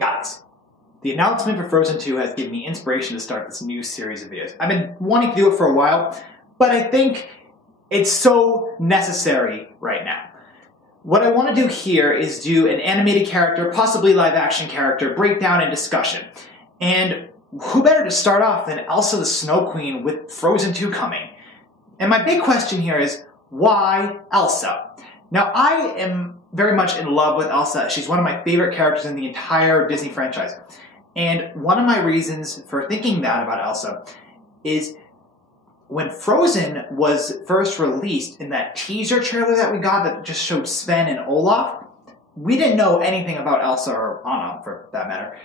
Guys, the announcement for Frozen 2 has given me inspiration to start this new series of videos. I've been wanting to do it for a while, but I think it's so necessary right now. What I want to do here is do an animated character, possibly live action character, breakdown and discussion. And who better to start off than Elsa the Snow Queen with Frozen 2 coming? And my big question here is, why Elsa? Now, I am very much in love with Elsa. She's one of my favorite characters in the entire Disney franchise. And one of my reasons for thinking that about Elsa is when Frozen was first released, in that teaser trailer that we got that just showed Sven and Olaf, we didn't know anything about Elsa or Anna, for that matter.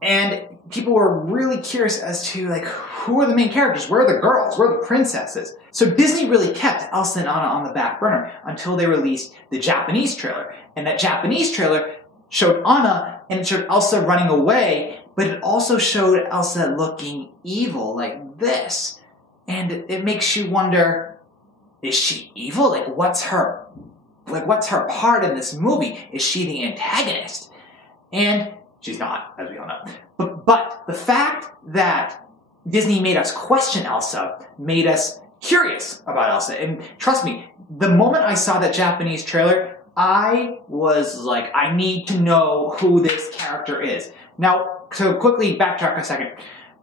And people were really curious as to, like, who are the main characters? Where are the girls? Where are the princesses? So Disney really kept Elsa and Anna on the back burner until they released the Japanese trailer. And that Japanese trailer showed Anna, and it showed Elsa running away, but it also showed Elsa looking evil, like this. And it makes you wonder, is she evil? Like, what's her part in this movie? Is she the antagonist? And she's not, as we all know. But the fact that Disney made us question Elsa made us curious about Elsa. And trust me, the moment I saw that Japanese trailer, I was like, I need to know who this character is. Now, to quickly backtrack a second.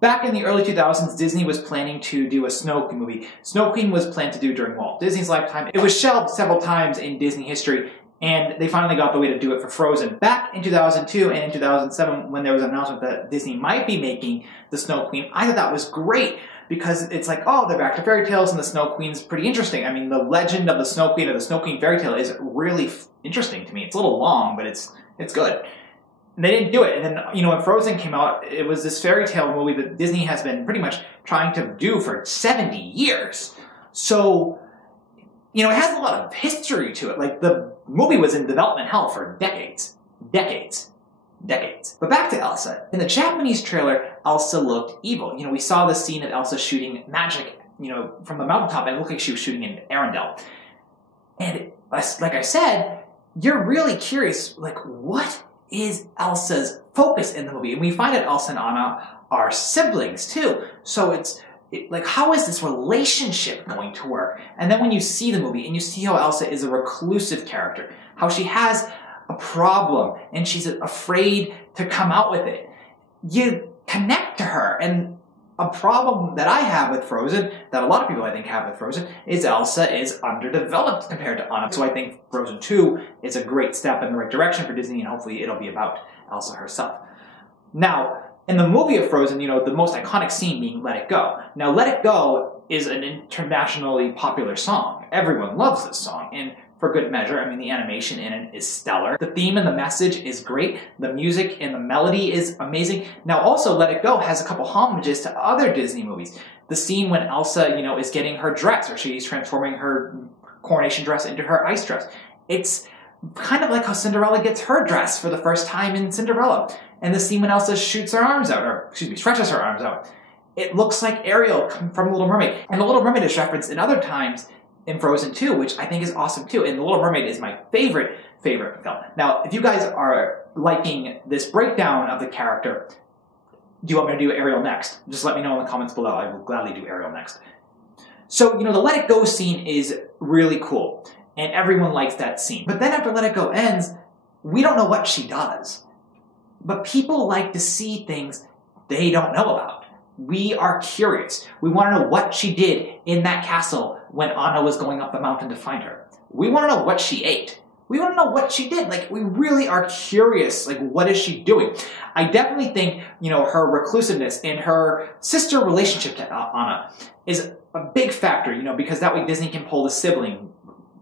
Back in the early 2000s, Disney was planning to do a Snow Queen movie. Snow Queen was planned to do during Walt Disney's lifetime. It was shelved several times in Disney history, and they finally got the way to do it for Frozen. Back in 2002 and in 2007, when there was an announcement that Disney might be making the Snow Queen, I thought that was great, because it's like, oh, they're back to fairy tales, and the Snow Queen's pretty interesting. I mean, the legend of the Snow Queen, or the Snow Queen fairy tale, is really interesting to me. It's a little long, but it's good. And they didn't do it. And then, you know, when Frozen came out, it was this fairy tale movie that Disney has been pretty much trying to do for 70 years. So, you know, it has a lot of history to it. Like, the movie was in development hell for decades. Decades. But back to Elsa. In the Japanese trailer, Elsa looked evil. You know, we saw the scene of Elsa shooting magic, you know, from the mountaintop, and it looked like she was shooting in Arendelle. And like I said, you're really curious, like, what is Elsa's focus in the movie? And we find out Elsa and Anna are siblings too. So like, how is this relationship going to work? And then when you see the movie and you see how Elsa is a reclusive character, how she has a problem and she's afraid to come out with it, you connect to her. And a problem that I have with Frozen, that a lot of people I think have with Frozen, is Elsa is underdeveloped compared to Anna. So I think Frozen 2 is a great step in the right direction for Disney, and hopefully it'll be about Elsa herself. Now, in the movie of Frozen, you know, the most iconic scene being Let It Go. Now, Let It Go is an internationally popular song. Everyone loves this song, and for good measure. I mean, the animation in it is stellar. The theme and the message is great. The music and the melody is amazing. Now, also, Let It Go has a couple homages to other Disney movies. The scene when Elsa, you know, is getting her dress, or she's transforming her coronation dress into her ice dress. It's kind of like how Cinderella gets her dress for the first time in Cinderella. And the scene when Elsa shoots her arms out, or excuse me, stretches her arms out. It looks like Ariel from Little Mermaid. And the Little Mermaid is referenced in other times in Frozen 2, which I think is awesome too. And The Little Mermaid is my favorite film. Now, if you guys are liking this breakdown of the character, do you want me to do Ariel next? Just let me know in the comments below. I will gladly do Ariel next. So, you know, the Let It Go scene is really cool, and everyone likes that scene. But then after Let It Go ends, we don't know what she does. But people like to see things they don't know about. We are curious. We want to know what she did in that castle when Anna was going up the mountain to find her. We want to know what she ate. We want to know what she did. Like, we really are curious. Like, what is she doing? I definitely think, you know, her reclusiveness and her sister relationship to Anna is a big factor, you know, because that way Disney can pull the sibling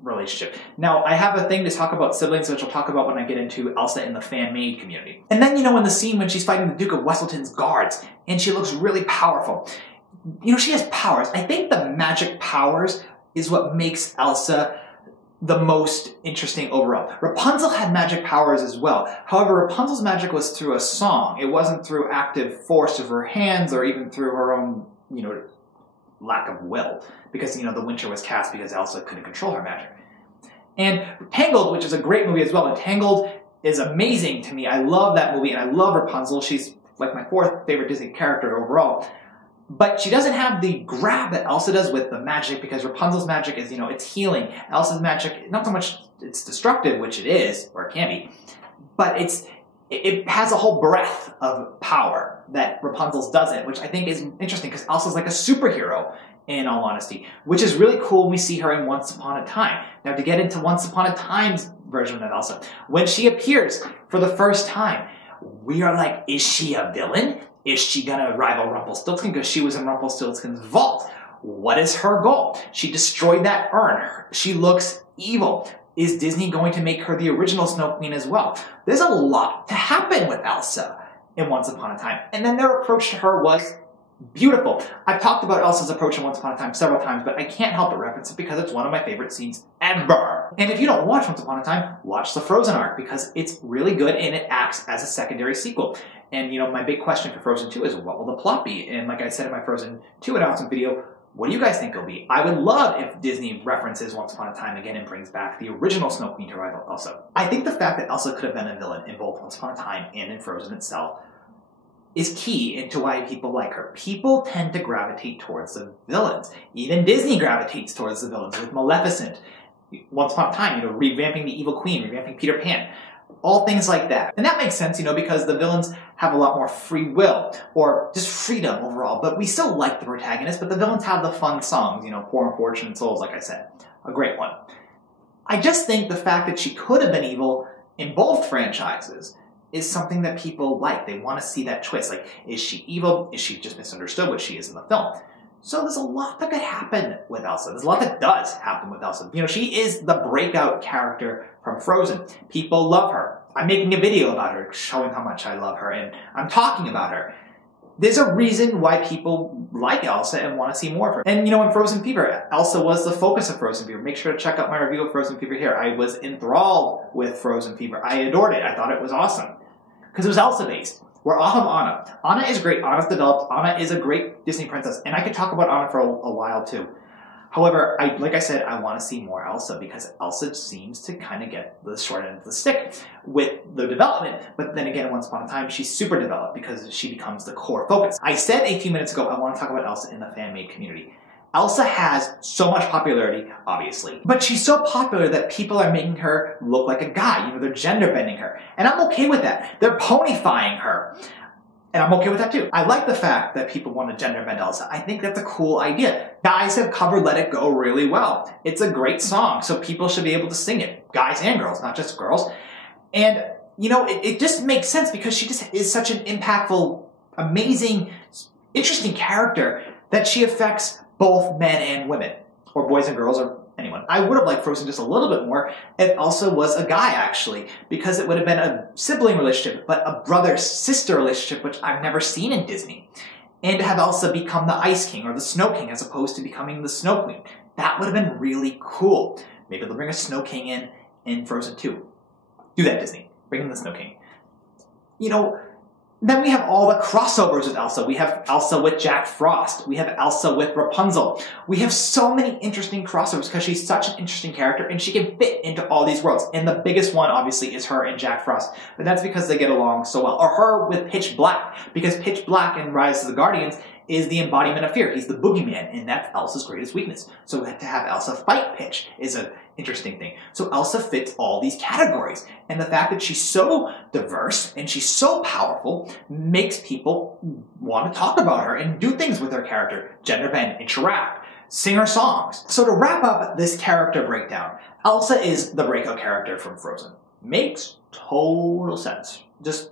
relationship. Now, I have a thing to talk about siblings, which I'll talk about when I get into Elsa in the fan-made community. And then, you know, in the scene when she's fighting the Duke of Wesselton's guards, and she looks really powerful. You know, she has powers. I think the magic powers is what makes Elsa the most interesting overall. Rapunzel had magic powers as well. However, Rapunzel's magic was through a song. It wasn't through active force of her hands or even through her own, you know, lack of will. Because, you know, the Winter was cast because Elsa couldn't control her magic. And Tangled, which is a great movie as well, and Tangled is amazing to me. I love that movie, and I love Rapunzel. She's like my 4th favorite Disney character overall. But she doesn't have the grab that Elsa does with the magic, because Rapunzel's magic is, it's healing. Elsa's magic, not so much it's destructive, which it is, or it can be, but it has a whole breadth of power that Rapunzel's doesn't, which I think is interesting, because Elsa's like a superhero, in all honesty, which is really cool when we see her in Once Upon a Time. Now, to get into Once Upon a Time's version of Elsa, when she appears for the first time, we are like, is she a villain? Is she gonna rival Rumpelstiltskin because she was in Rumpelstiltskin's vault? What is her goal? She destroyed that urn. She looks evil. Is Disney going to make her the original Snow Queen as well? There's a lot to happen with Elsa in Once Upon a Time. And then their approach to her was beautiful. I've talked about Elsa's approach in Once Upon a Time several times, but I can't help but reference it because it's one of my favorite scenes ever. And if you don't watch Once Upon a Time, watch the Frozen arc, because it's really good and it acts as a secondary sequel. And my big question for Frozen 2 is, what will the plot be? And like I said in my Frozen 2 announcement video, what do you guys think it'll be? I would love if Disney references Once Upon a Time again and brings back the original Snow Queen to rival Elsa. I think the fact that Elsa could have been a villain in both Once Upon a Time and in Frozen itself is key into why people like her. People tend to gravitate towards the villains. Even Disney gravitates towards the villains with Maleficent. Once Upon a Time, revamping the Evil Queen, revamping Peter Pan. All things like that. And that makes sense, because the villains have a lot more free will, or just freedom overall, but we still like the protagonist, but the villains have the fun songs, Poor Unfortunate Souls, like I said. A great one. I just think the fact that she could have been evil in both franchises is something that people like. They want to see that twist. Like, is she evil? Is she just misunderstood what she is in the film? So there's a lot that could happen with Elsa. There's a lot that does happen with Elsa. She is the breakout character from Frozen. People love her. I'm making a video about her, showing how much I love her, and I'm talking about her. There's a reason why people like Elsa and want to see more of her. And in Frozen Fever, Elsa was the focus of Frozen Fever. Make sure to check out my review of Frozen Fever here. I was enthralled with Frozen Fever. I adored it. I thought it was awesome. Because it was Elsa-based. We're off of Anna. Anna is great. Anna's developed. Anna is a great Disney princess. And I could talk about Anna for a while too. However, like I said, I want to see more Elsa, because Elsa seems to kind of get the short end of the stick with the development. But then again, Once Upon a Time, she's super developed because she becomes the core focus. I said a few minutes ago, I want to talk about Elsa in the fan-made community. Elsa has so much popularity, obviously, but she's so popular that people are making her look like a guy. They're gender bending her. And I'm okay with that. They're ponyfying her. And I'm okay with that too. I like the fact that people want to gender bend Elsa. I think that's a cool idea. Guys have covered Let It Go really well. It's a great song, so people should be able to sing it. Guys and girls, not just girls. And, it just makes sense because she just is such an impactful, amazing, interesting character that she affects both men and women, or boys and girls, or anyone. I would have liked Frozen just a little bit more if Elsa was a guy, actually, because it would have been a sibling relationship, but a brother-sister relationship, which I've never seen in Disney. And to have Elsa become the Ice King or the Snow King as opposed to becoming the Snow Queen. That would have been really cool. Maybe they'll bring a Snow King in Frozen 2. Do that, Disney. Bring in the Snow King. Then we have all the crossovers with Elsa. We have Elsa with Jack Frost. We have Elsa with Rapunzel. We have so many interesting crossovers because she's such an interesting character and she can fit into all these worlds. And the biggest one, obviously, is her and Jack Frost. But that's because they get along so well. Or her with Pitch Black, because Pitch Black in Rise of the Guardians is the embodiment of fear. He's the boogeyman, and that's Elsa's greatest weakness. So to have Elsa fight Pitch is an interesting thing. So Elsa fits all these categories. And the fact that she's so diverse and she's so powerful makes people want to talk about her and do things with her character. Gender bend, interact, sing her songs. So to wrap up this character breakdown, Elsa is the breakout character from Frozen. Makes total sense. It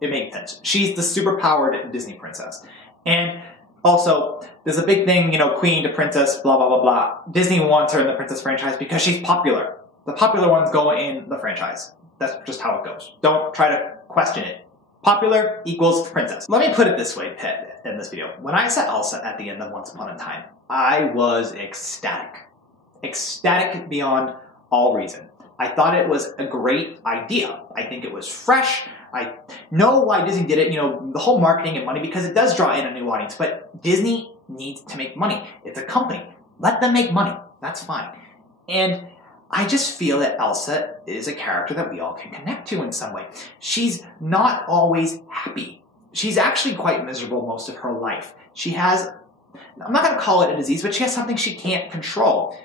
makes sense. She's the superpowered Disney princess. And also, there's a big thing, queen to princess, blah, blah, blah, blah. Disney wants her in the princess franchise because she's popular. The popular ones go in the franchise. That's just how it goes. Don't try to question it. Popular equals princess. Let me put it this way, Ted, in this video. When I saw Elsa at the end of Once Upon a Time, I was ecstatic. Ecstatic beyond all reason. I thought it was a great idea. I think it was fresh. I know why Disney did it, the whole marketing and money, because it does draw in a new audience, but Disney needs to make money. It's a company. Let them make money. That's fine. And I just feel that Elsa is a character that we all can connect to in some way. She's not always happy. She's actually quite miserable most of her life. She has, I'm not going to call it a disease, but she has something she can't control.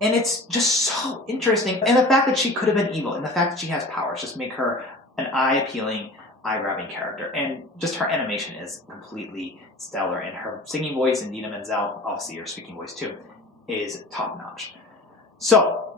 And it's just so interesting. And the fact that she could have been evil, and the fact that she has powers, just make her an eye-appealing, eye-grabbing character. And just her animation is completely stellar. And her singing voice, and Dina Menzel, obviously her speaking voice too, is top-notch. So,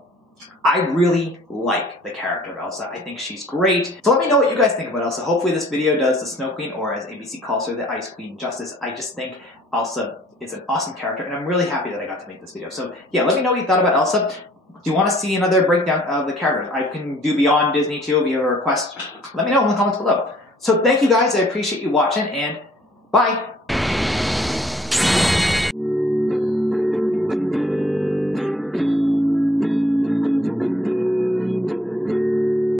I really like the character of Elsa. I think she's great. So let me know what you guys think about Elsa. Hopefully this video does the Snow Queen, or as ABC calls her, the Ice Queen, justice. I just think Elsa is an awesome character, and I'm really happy that I got to make this video. So yeah, let me know what you thought about Elsa. Do you want to see another breakdown of the characters? I can do Beyond Disney too if you have a request. Let me know in the comments below. So thank you guys. I appreciate you watching, and bye.